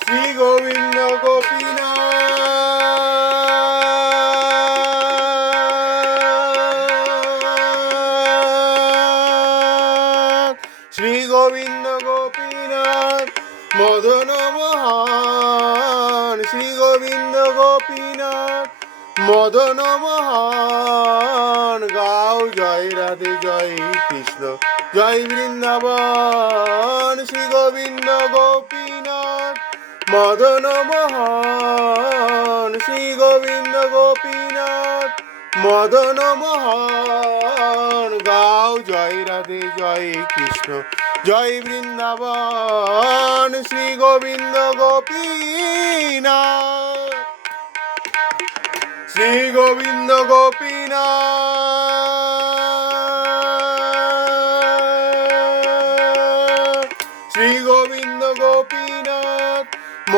শ্রী গোবিন্দ গোপীনাথ। শ্রী গোবিন্দ গোপীনাথ মদন মহান। শ্রী গোবিন্দ গোপীনাথ মদন মহান। গাও জয় রাধে, জয় কৃষ্ণ। জয় বৃন্দাবন, শ্রী গোবিন্দ গোপীনাথ। মদন মহান, শ্রী গোবিন্দ গোপীনাথ। মদন মহান, গাও জয় রাধে, জয় কৃষ্ণ। জয় বৃন্দাবন, শ্রী গোবিন্দ গোপীনাথ। শ্রী গোবিন্দ গোপীনাথ।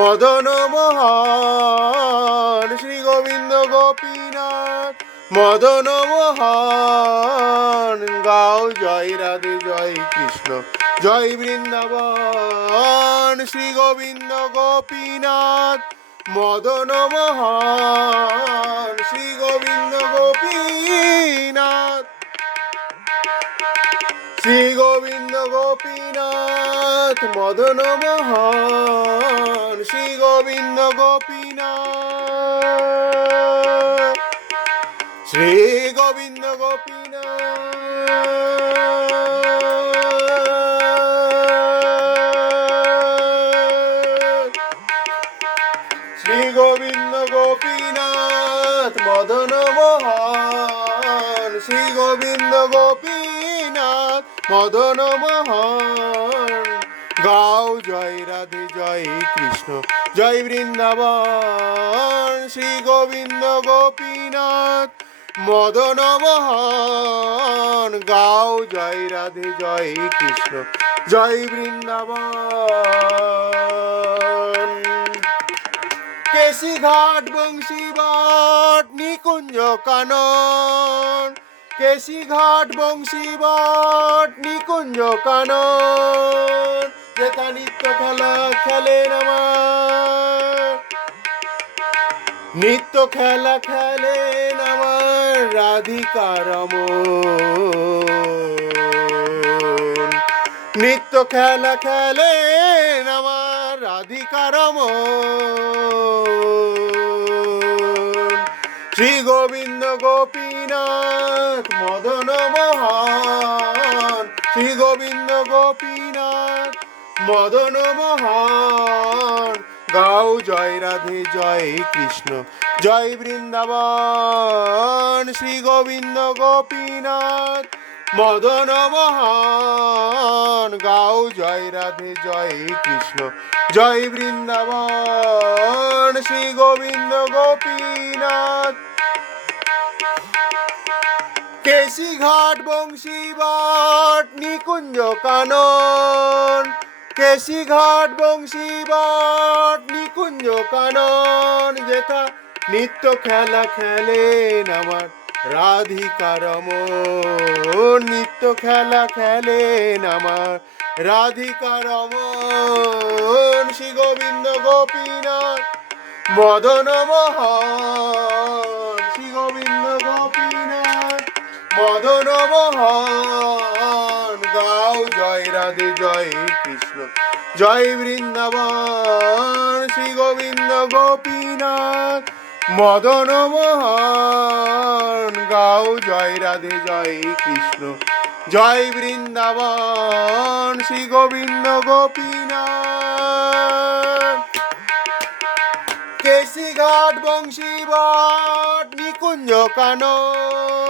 মদন মোহন, শ্রী গোবিন্দ গোপীনাথ। মদন মোহন, গাও জয় রাধে, জয় কৃষ্ণ। জয় বৃন্দাবন, শ্রী গোবিন্দ গোপীনাথ। মদন মোহন, শ্রী গোবিন্দ গোপীনাথ। শ্রী গোবিন্দ গোপীনাথ মদন মোহন, শ্রী গোবিন্দ গোপীনাথ। শ্রী গোবিন্দ গোপীনাথ। শ্রী গোবিন্দ গোপীনাথ মদন মোহন, শ্রী গোবিন্দ গোপীনাথ মদন মোহন গাও জয় রাধে, জয় কৃষ্ণ, জয় বৃন্দাবন। শ্রী গোবিন্দ গোপীনাথ মদন মোহন গাও জয় রাধে, জয় কৃষ্ণ, জয় বৃন্দাবন। কেসি ঘাট বংশী বট নিকুঞ্জ কানন। কেসি ঘাট, বংশী বট, নিকুঞ্জ কানন, যেথা নিত্য খেলা খেলেন আমার। নিত্য খেলা খেলেন আমার রাধিকার মন নিত্য খেলা খেলেন আমার রাধিকার মন শ্রী গোবিন্দ গোপীনাথ মদন মহান। শ্রী গোবিন্দ গোপীনাথ মদন মহান। গাও জয় রাধে, জয় কৃষ্ণ, জয় বৃন্দাবন। শ্রী গোবিন্দ গোপীনাথ মদন মহান। গাও জয় রাধে, জয় কৃষ্ণ, জয় বৃন্দাবন। শ্রী গোবিন্দ গোপীনাথ কেসি ঘাট, বংশী বট, নিকুঞ্জ কানন। কেসি ঘাট, বংশী বট, নিকুঞ্জ কানন। যেথা নিত্য খেলা খেলেন আমার রাধিকার মন নিত্য খেলা খেলেন আমার রাধিকার মন শ্রী গোবিন্দ গোপীনাথ, মদন মোহন মদন মোহন গাও জয় রাধে, জয় কৃষ্ণ। জয় বৃন্দাবন, শ্রী গোবিন্দ গোপীনাথ। মদন মোহন, গাও জয় রাধে, জয় কৃষ্ণ। জয় বৃন্দাবন, শ্রী গোবিন্দ গোপীনাথ। কেসি ঘাট বংশী বট নিকুঞ্জ কানন।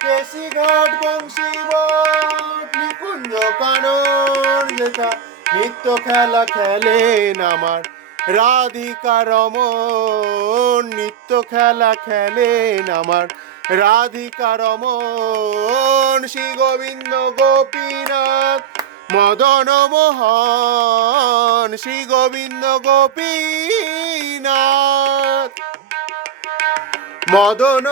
কেসি ঘাট বংশী বট, নিকুঞ্জ কানন যেথা নিত্য খেলা খেলেন আমার। রাধিকা রমন, নিত্য খেলা খেলেন আমার। রাধিকা রমন, শ্রী গোবিন্দ গোপীনাথ। মদন মোহন, শ্রী গোবিন্দ গোপীনাথ। মদন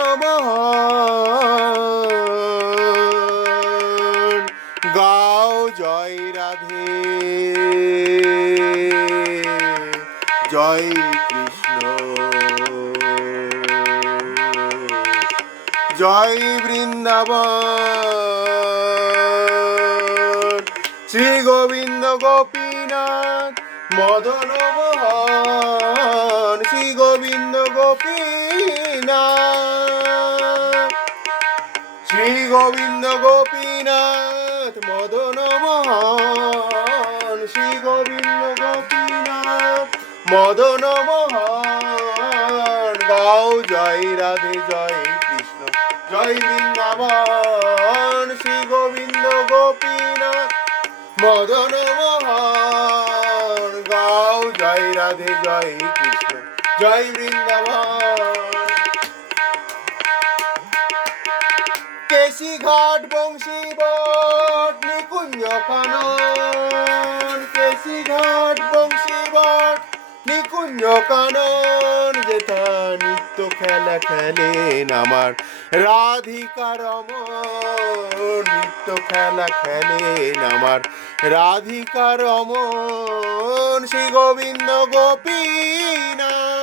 গাও জয় রাধে। জয় কৃষ্ণ। জয় বৃন্দাবন। শ্রী গোবিন্দ গোপীনাথ মদন মোহন। শ্রী গোবিন্দ গোপীনাথ শ্রী গোবিন্দ গোপীনাথ, মদন মোহন শ্রী গোবিন্দ গোপীনাথ, মদন মোহন। গাও জয় রাধে, জয় কৃষ্ণ, জয় বৃন্দাবন। শ্রী গোবিন্দ গোপীনাথ, মদন মোহন। গাও জয় রাধে, জয় কৃষ্ণ, জয় বৃন্দাবন। কেশি ঘাট বংশী বট নিকুঞ্জ কানন কেশি ঘাট বংশী বট নিকুঞ্জ কানন যেথা নিত্য খেলা খেলেন আমার রাধিকা রমন। নিত্য খেলা খেলেন আমার রাধিকা রমন। শ্রী গোবিন্দ গোপীনাথ।